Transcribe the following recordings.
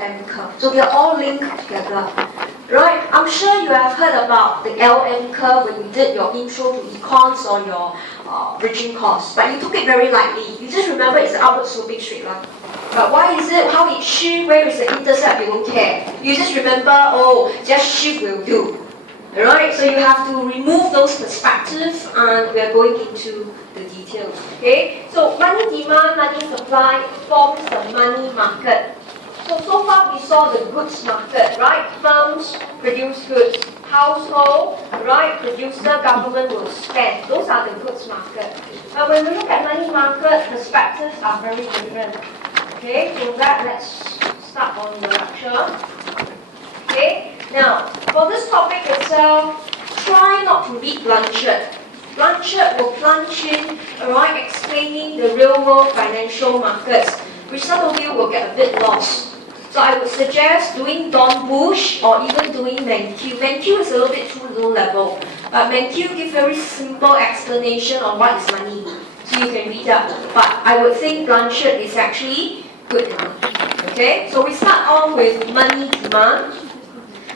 LM curve. So they are all linked together. Right? I'm sure you have heard about the LM curve when you did your intro to econs or your bridging course, but you took it very lightly. You just remember it's an outward sloping straight line. But why is it? How it shift? Where is the intercept? You don't care. You just remember, oh, just shift will do. Alright, so you have to remove those perspectives and we are going into the details. Okay, so money demand, money supply forms the money market. So far we saw the goods market, right? Firms produce goods. Household, right? Producer, government will spend. Those are the goods market. But when we look at money market, perspectives are very different. Okay, so let's start on the lecture. Okay, now for this topic itself, try not to read Blanchard. Blanchard will plunge in, alright, explaining the real world financial markets, which some of you will get a bit lost. So I would suggest doing Don Bush or even doing Mankiw. Mankiw is a little bit too low level, but Mankiw gives very simple explanation on what is money. So you can read that. But I would think Blanchard is actually good enough. Okay, so we start on with money demand.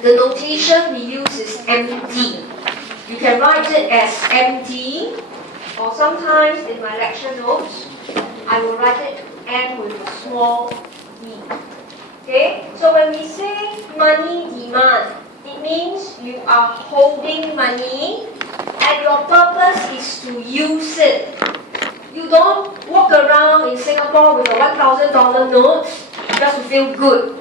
The notation we use is MD. You can write it as MD, or sometimes in my lecture notes, I will write it M with a small d. Okay, so when we say money demand, it means you are holding money and your purpose is to use it. You don't walk around in Singapore with a $1,000 note just to feel good.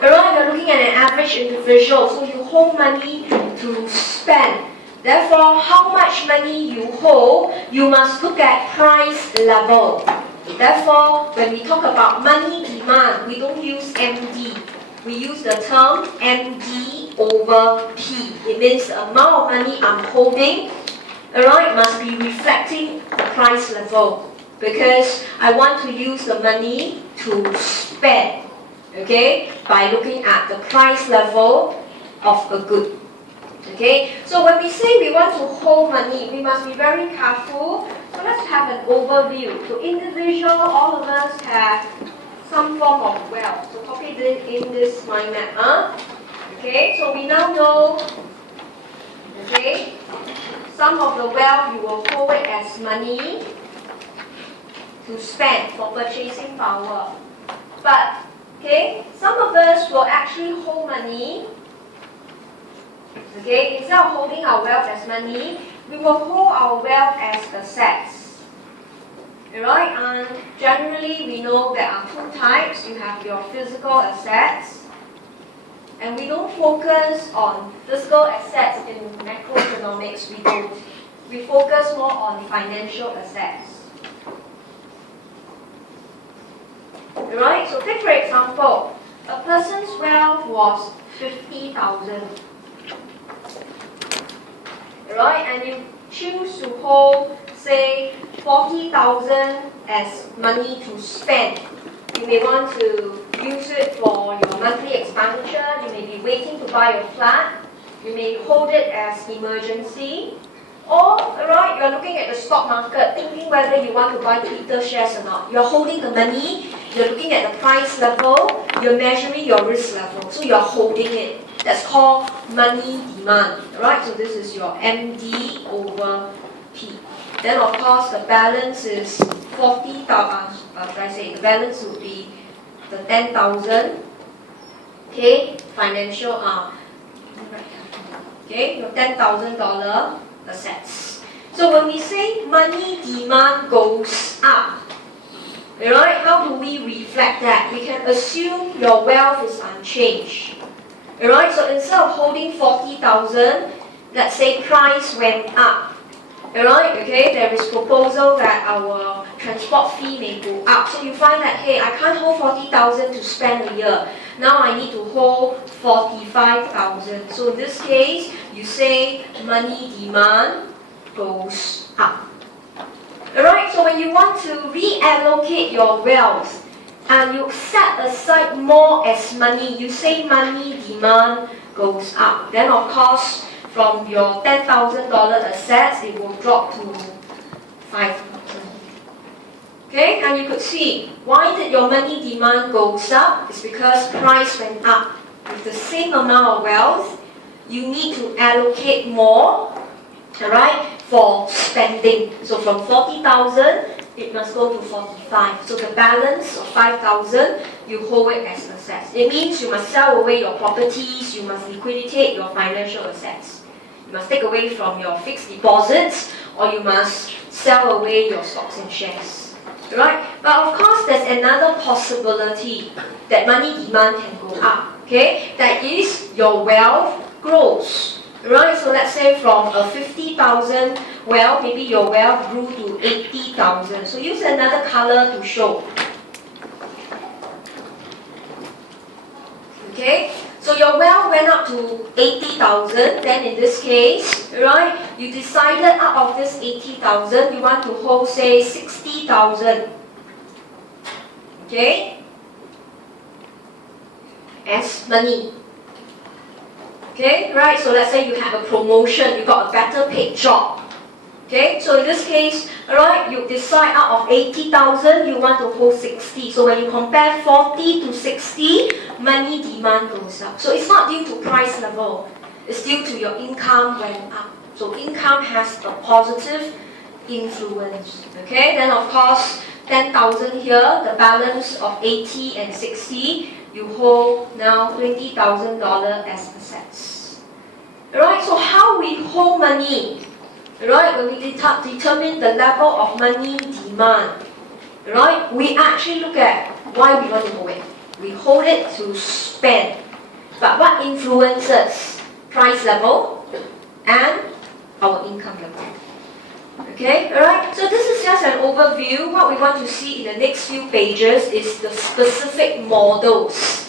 Alright, you're looking at an average individual, so you hold money to spend. Therefore, how much money you hold, you must look at price level. Therefore, when we talk about money demand, we don't use MD. We use the term MD over P. It means the amount of money I'm holding, alright, must be reflecting the price level. Because I want to use the money to spend. Okay, by looking at the price level of a good. Okay, so when we say we want to hold money, we must be very careful. So let's have an overview. So individual, all of us have some form of wealth. So copy it in this mind map. Okay, so we now know, okay, some of the wealth you will hold it as money to spend for purchasing power. But okay, some of us will actually hold money. Okay, instead of holding our wealth as money, we will hold our wealth as assets. Alright, and generally we know there are two types. You have your physical assets, and we don't focus on physical assets in macroeconomics. We don't. We focus more on financial assets. Alright, so take for example, a person's wealth was 50,000. Alright, and you choose to hold, say, 40,000 as money to spend. You may want to use it for your monthly expenditure. You may be waiting to buy a flat. You may hold it as emergency. Or, alright, you're looking at the stock market, thinking whether you want to buy Twitter shares or not. You're holding the money, you're looking at the price level, you're measuring your risk level. So you're holding it. That's called money demand. Alright, so this is your MD over P. Then of course the balance is 40,000. The balance would be the 10,000. Okay, financial okay, your $10,000 assets. So when we say money demand goes up, alright, how do we reflect that? We can assume your wealth is unchanged. Alright, so instead of holding 40,000, let's say price went up. Alright, okay, there is proposal that our transport fee may go up. So you find that, hey, I can't hold 40,000 to spend a year. Now I need to hold 45,000. So in this case, you say money demand goes up. Alright, so when you want to reallocate your wealth, and you set aside more as money, you say money demand goes up. Then of course, from your $10,000 assets, it will drop to 5,000. Okay, and you could see why did your money demand goes up? It's because price went up. With the same amount of wealth, you need to allocate more, alright, for spending. So from 40,000, it must go to 45. So the balance of 5,000, you hold it as assets. It means you must sell away your properties, you must liquidate your financial assets. You must take away from your fixed deposits, or you must sell away your stocks and shares. Right? But of course, there's another possibility that money demand can go up. Okay? That is your wealth grows. Right? So let's say from a 50,000 wealth, maybe your wealth grew to 80,000. So use another color to show. Okay? So your wealth went up to 80,000, then in this case, right, you decided out of this 80,000, you want to hold, say, 60,000. Okay? As money. Okay, right, so let's say you have a promotion, you got a better paid job. Okay, so in this case, alright, you decide out of 80,000, you want to hold 60. So when you compare 40 to 60, money demand goes up. So it's not due to price level, it's due to your income went up. So income has a positive influence. Okay, then of course, 10,000 here, the balance of 80 and 60, you hold now $20,000 as assets. Alright, so how we hold money? Right, when we determine the level of money demand, right, we actually look at why we want to hold it. We hold it to spend. But what influences price level and our income level? Okay, alright, so this is just an overview. What we want to see in the next few pages is the specific models